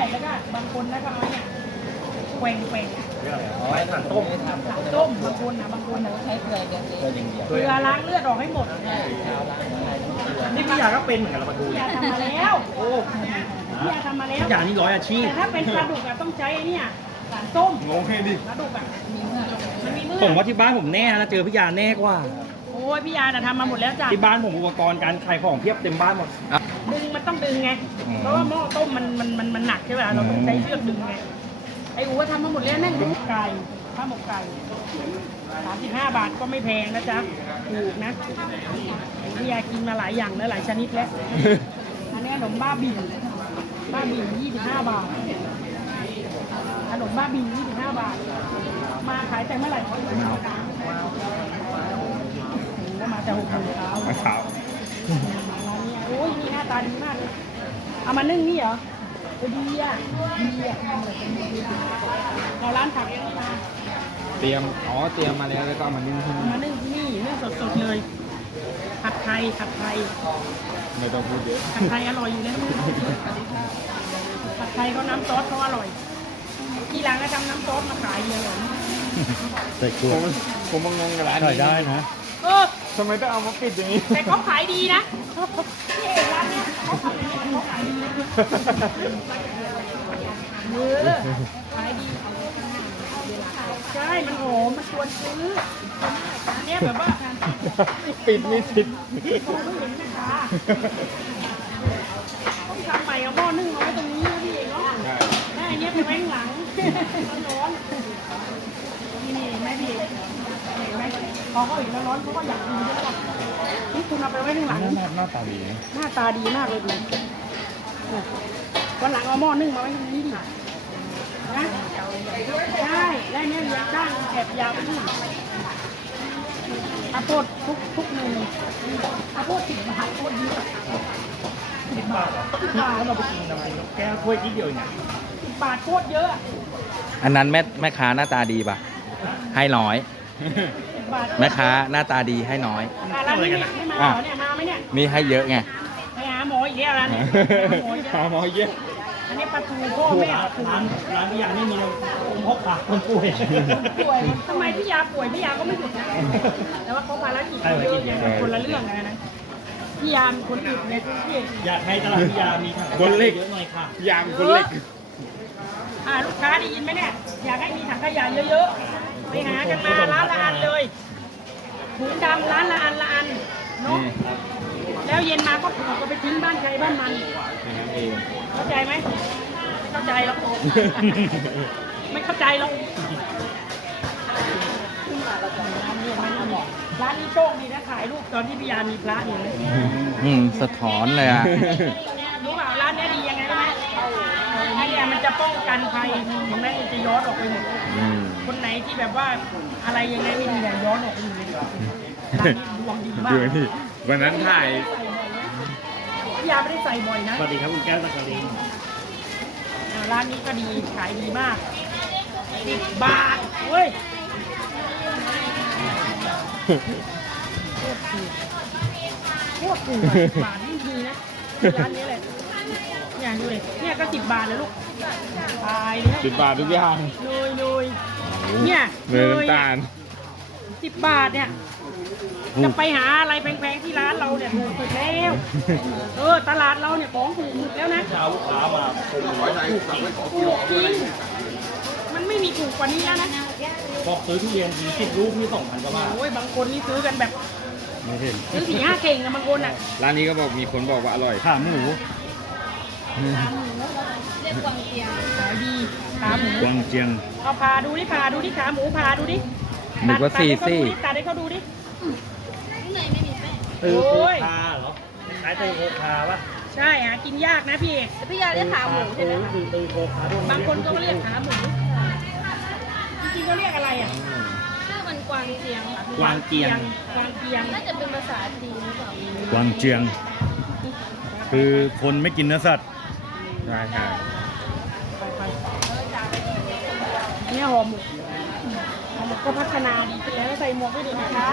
ด้วยแล้วก็บางคนแล้วก็เอาเนี่ยแกว่งอ๋อถ่านต้มต้มบางคนนะบางคนใช้เกลือเกลือล้างเลือดออกให้หมดนี่พี่ยาก็เป็นเหมือนกันเรามาดูพี่ยาทำมาแล้วโอ้พี่ยาทำมาแล้วพี่ยานี่ร้อยอาชีพแต่ถ้าเป็นปลาดุกอะต้องใช้ไอ้เนี่ยสารต้มงงให้ดิปลาดุกอะมันมีเมือกผมว่าที่บ้านผมแน่นะเจอพี่ยาแน่กว่าโอ้ยพี่ยาน่ะทำมาหมดแล้วจ้ะที่บ้านผมอุปกรณ์การขายของเพียบเต็มบ้านหมดดึงมันต้องดึงไงอืมเพราะว่าหม้อต้มมันหนักใช่ป่ะเราต้องใช้เชือกดึงไงไอ้อู๋ทำมาหมดแล้วนั่นหมกไก่ข้าวหมกไก่35 บาทก็ไม่แพงนะจ๊ะถูกนะพี่ยากินมาหลายอย่างแล้วหลายชนิดแล้ว อันนี้ขนมบ้าบิ่น25 บาทขนมบ้าบิ่น25 บาท มาขายแต่เมื่อไหร่ก็มาแต่6 โมงเช้าเช้าร้านนี้โอ้ยนี่หน้าตาดีมากเลยเอามานึ่งนี่เหรอดีอ่ะเราร้านผักเองนะเตรียมมาแล้วแล้วก็เอามานึ่งที่เอานี่มานึ่งที่นี่นึ่งสดๆเลยผัดไทยไม่ต้องพูดเยอะผัดไทยอร่อยอยู่แล้วผัดไทยเขาน้ำซอสเขาอร่อยที่ร้านก็ทำน้ำซอสมาขายเยอะใส่กล้วยผมมางงกับร้านใส่นี้ได้นะเออทำไมต้องเอามาปิดอย่างนี้แต่เขาขายดีนะพี่เอกร้านเนี้ยเขาขายดีเออขายดีใช่มันหอมมันชวนซื้ออันเนี้ยแบบว่าปิดไม่สิทธิ์มองไม่เห็นนะคะต้องทำใหม่เอาหม้อนึ่งเอาไว้ตรงนี้นะพี่เอกเนาะใช่ได้อันเนี้ยไปไว้ข้างหลังร้อนๆนี่แม่พี่เอกเห็นไหมพอเขาเห็นแล้วร้อนเขาก็อยากกินใช่ไหมล่ะนี่คุณเอาไปไว้ข้างหลังหน้าตาดีนะหน้าตาดีมากเลยดูวันหลังเอาหม้อนึ่งมาไว้ตรงนี้ดินะใช่แล้วเนี่ยเลี้ยงจ้างแอบยาวไปนู่นอาโพดทุกเมนูอาโพด10 บาทโคตรดีอ่ะ10 บาท10 บาทเราไปกินทำไมแก้วถ้วยนิดเดียวเนี่ย 10 บาทโคตรเยอะอะอันนั้นแม่ค้าหน้าตาดีป่ะ ให้น้อย 10 บาทแม่ค้าหน้าตาดีให้น้อยร้านนี้ไม่มาเหรอเนี่ยมาไหมเนี่ยมีให้เยอะไงไปหาหมออีกแล้วร้านนี้หาหมออีกแล้วหาหมอเยอะอันนี้ปลาทูพ่อแม่ปลาทูร้านพี่ยานี่มีคนพกขาคนป่วยป่วยทำไมพี่ยาป่วยพี่ยาก็ไม่หยุดนะแต่ว่าเขาภารกิจเยอะไงคนละเรื่องกันนะพี่ยาคนอื่นเนี่ยพี่อยากให้ตลาดพี่ยามีคนเล็กเยอะหน่อยค่ะยางคนเล็กลูกค้าได้ยินไหมเนี่ยอยากให้มีถังขยะเยอะๆไปหากันมาร้านละอันเลยถุงดำร้านละอันเนาะแล้วเย็นมาก็ถูกก็ไปทิ้งบ้านใครบ้านมันเข้าใจไหมไม่เข้าใจหรอกไม่เข้าใจหรอกร้านนี้โชคดีนะถ่ายรูปตอนที่พี่ยามีพระอยู่เลยสะท้อนเลยอ่ะรู้เปล่าร้านนี้ดียังไงรู้ไหมไอ้เนี่ยมันจะป้องกันภัยถึงแม้มันจะย้อนออกไปหมด คนไหนที่แบบว่าอะไรยังไงไม่ดีเนี่ยย้อนออกไปอยู่เลยร้านนี้ดวงดีมากดูนี่วันนั้นถ่ายพี่ยาไม่ได้ใส่บ่อยนะสวัสดีครับคุณแก้วสักการินร้านนี้ก็ดีขายดีมาก10 บาทเว้ยโคตรถูก10 บาทนี่ดีนะร้านนี้เลยเนี่ยดูเลยเนี่ยก็10 บาทเลยลูกตายเลย 10 บาททุกอย่างเลยเนี่ยเนื้อน้ำตาล 10 บาทเนี่ยจะไปหาอะไรแพงๆที่ร้านเราเนี่ยถูกสุดแล้วตลาดเราเนี่ยของถูกสุดแล้วนะเช้าลูกค้ามาถูกจริงมันไม่มีถูกกว่านี้แล้วนะบอกซื้อทุเรียนที10 ลูกนี่2,000 กว่าบาทโอ้ยบางคนนี่ซื้อกันแบบไม่เห็นซื้อ4-5 เข่งนะบางคนอ่ะร้านนี้ก็บอกมีคนบอกว่าอร่อยขาหมูขายดีขาหมูกวางเจียงเอาพาดูดิขาหมูพาดูดินึกว่าตัดให้เขาซี่ดูดิตัดให้เขาดูดิตือโอ้โคยคาเหรอขายตือโคคาวะใช่หากินยากนะพี่เอกพี่ยาได้ขาหมูใช่ไหมคะตือโคคาด้วยบางคนก็เรียกขาหมูจริงๆเขาเรียกอะไรอ่ะชื่อมันกวางเจียงค่ะกวางเกียงกวางเกียงน่าจะเป็นภาษาจีนหรือเปล่ากวางเจียง คือคนไม่กินเนื้อสัตว์ใช่ใช่ไปอันนี้ห่อหมกก็พัฒนาดีขึ้นแล้วใส่หมวกด้วยดีนะคะ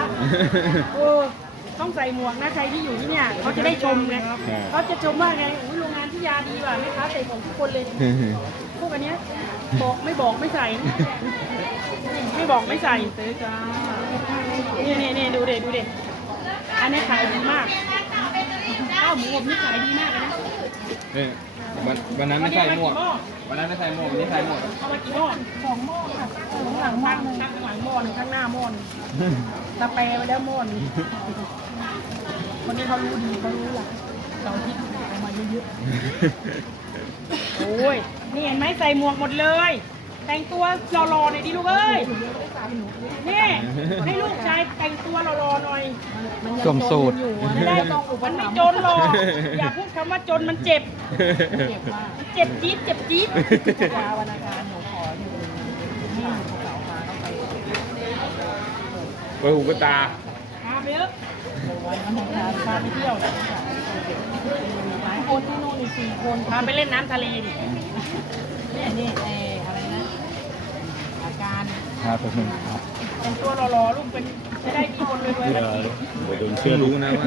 โอ้ต้องใส่หมวกนะใครที่อยู่ที่เนี่ยเขาจะได้ชมไงเขาจะชมว่าไงโอ้ยโรงงานที่พี่ยาดีว่ะแม่ค้าใส่ของทุกคนเลย พวกอันเนี้ยบอกไม่บอกไม่ใส่นะไม่บอกไม่ใส่ซื้อจ้านี่ดูเด็ดูเด็อันนี้ขายดีมากข้าวหมูอบนี่ขายดีมากเลยนะวันนั้นไม่ใส่หมวก วันนั้นไม่ใส่หมวกวันนี้ใส่หมวกเอามากี่หม้อ2 หม้อค่ะข้างหลังหม้อหนึ่งข้างหน้าหม้อหนึ่งตะแปรไปแล้วหม้อหนึ่งคนนี้เขารู้ดีเขารู้หลักเสาร์อาทิตย์เอามาเยอะๆโอ้ยนี่เห็นไหมใส่หมวกหมดเลย แต่งตัวรอๆหน่อยดิลูกเอ้ยนี่ให้ลูกชายแต่งตัวรอๆหน่อยสวมสูตรไม่ได้ตรงมันไม่จนหรอกอย่าพูดคำว่าจนมันเจ็บเจ็บจี๊ดเจ็บจี๊ดวันอาการหนูขออยู่นี่เสามาต้องไปไปหูกระตาพาไปเยอะพาไปเที่ยวหลายคนที่นู่นอีก4 คนพาไปเล่นน้ำทะเลดินี่อะไรนะอาการครับผมแต่งตัวรอๆลูกเป็นจะได้มีคนรวยๆแล้วโดนเชื่อรู้นะว่า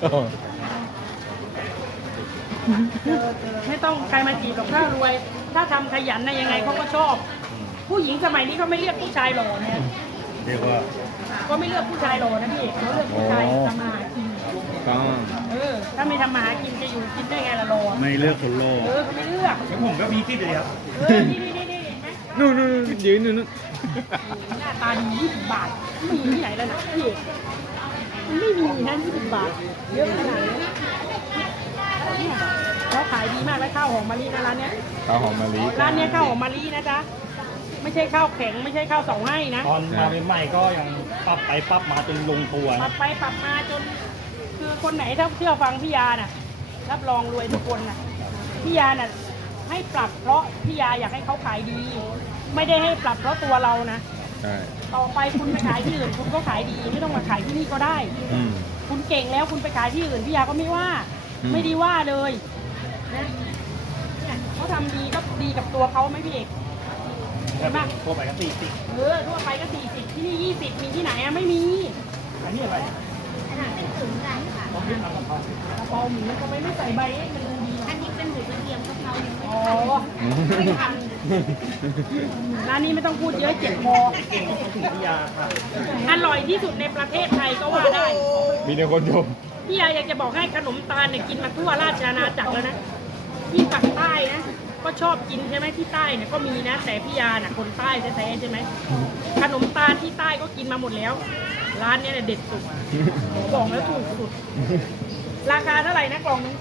ไม่ต้องใครมาจีบหรอกถ้ารวย ถ้าทำขยันนะยังไงเขาก็ชอบ ผู้หญิงสมัยนี้เขาไม่เลือกผู้ชายหล่อเนี่ยเรียกว่าก็ไม่เลือกผู้ชายหล่อนะพี่เขาเลือกผู้ชายทำมาหากินต้องถ้าไม่ทำมาหากินจะอยู่กินได้ไงล่ะหล่อไม่เลือกคนโลกเขาไม่เลือกแล้วผมก็มีที่เดียวนี่เห็นไหมนู่นยืนนู่นหน้าตาดี20 บาทมีที่ไหนแล้วนะพี่มันไม่มีนะ20 บาทเยอะขนาดนี้เนี่ยเขาขายดีมากแล้วข้าวหอมมะลินะร้านเนี้ยข้าวหอมมะลิร้านเนี้ยข้าวหอมมะลินะจ๊ะไม่ใช่ข้าวแข็งไม่ใช่ข้าวเสาให้นะตอนมาใหม่ๆก็ยังปรับไปปรับมาจนลงตัวปรับไปปรับมาจน คือคนไหนถ้าเชื่อฟังพี่ยาน่ะรับรองรวยทุกคนน่ะพี่ยาน่ะให้ปรับเพราะพี่ยาอยากให้เขาขายดี ไม่ได้ให้ปรับเพราะตัวเรานะใช่ต่อไปคุณไปขายที่อื่นคุณก็ขายดีไม่ต้องมาขายที่นี่ก็ได้อืมคุณเก่งแล้วคุณไปขายที่อื่นพี่ยาก็ไม่ว่าอืมไม่ได้ว่าเลยนะเนี่ยเขาทำดีก็ดีกับตัวเขาไหมพี่เอกเห็นปะทั่วไปก็40 ทั่วไปก็40ที่นี่20มีที่ไหนอะไม่มีอันนี้อะไรเป็นถุงไก่ค่ะต้องขึ้นทำกะเพรากระเพราหมูทำไมไม่ใส่ใบให้มันดูดีอัล่ะนนี้เป็นหมูกระเทียมกะเพรายังไม่อ๋อไม่ทันร้านนี้ไม่ต้องพูดเยอะเจ็บคอเก่งที่สุดที่ยาค่ะอร่อยที่สุดในประเทศไทยก็ว่าได้มีแต่คนชมพี่ยาอยากจะบอกให้ขนมตาลเนี่ยกินมาทั่วราชอาณาจักรแล้วนะที่ปากใต้นะก็ชอบกินใช่ไหมที่ใต้เนี่ยก็มีนะ แต่พี่ยาน่ะคนใต้แท้ๆใช่ไหมขนมตาลที่ใต้ก็กินมาหมดแล้ว ร้านเนี้ยเนี่ยเด็ดสุดบอกแล้วถูกสุด ราคาเท่าไหร่นะกล่องนึง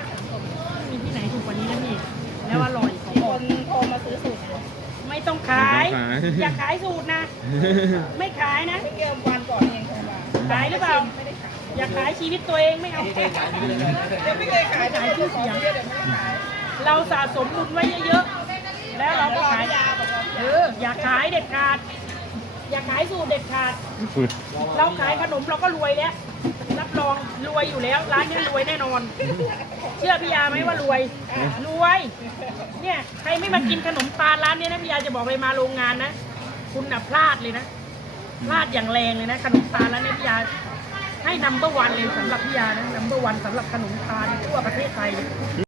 35มีที่ไหนถูกกว่านี้นะพี่แล้วอร่อยของคนโทรมาซื้อสูตรไม่ต้องขาย อย่าขายสูตรนะ ไม่ขายนะเกี่ยววันก่อนเองขายหรือเปล่าอย่าขายชีวิตตัวเองไม่เอาไม่เคยขายชื่อเสียงเราสะสมบุญไว้เยอะๆแล้วเราก็ขายอย่าขายเด็ดขาดอย่าขายสูตรเด็ดขาดฝึดเราขายขนมเราก็รวยแล้วรับรองรวยอยู่แล้วร้านนี้รวยแน่นอน เชื่อพี่ยาไหมว่ารวยรวยเนี่ยใครไม่มากินขนมตาลร้านนี้นะพี่ยาจะบอกไปมาโรงงานนะคุณน่ะพลาดเลยนะพลาดอย่างแรงเลยนะขนมตาลร้านนี้พี่ยาให้นัมเบอร์ 1เลยสำหรับพี่ยานะนัมเบอร์ 1สำหรับขนมตาลทั่วประเทศไทย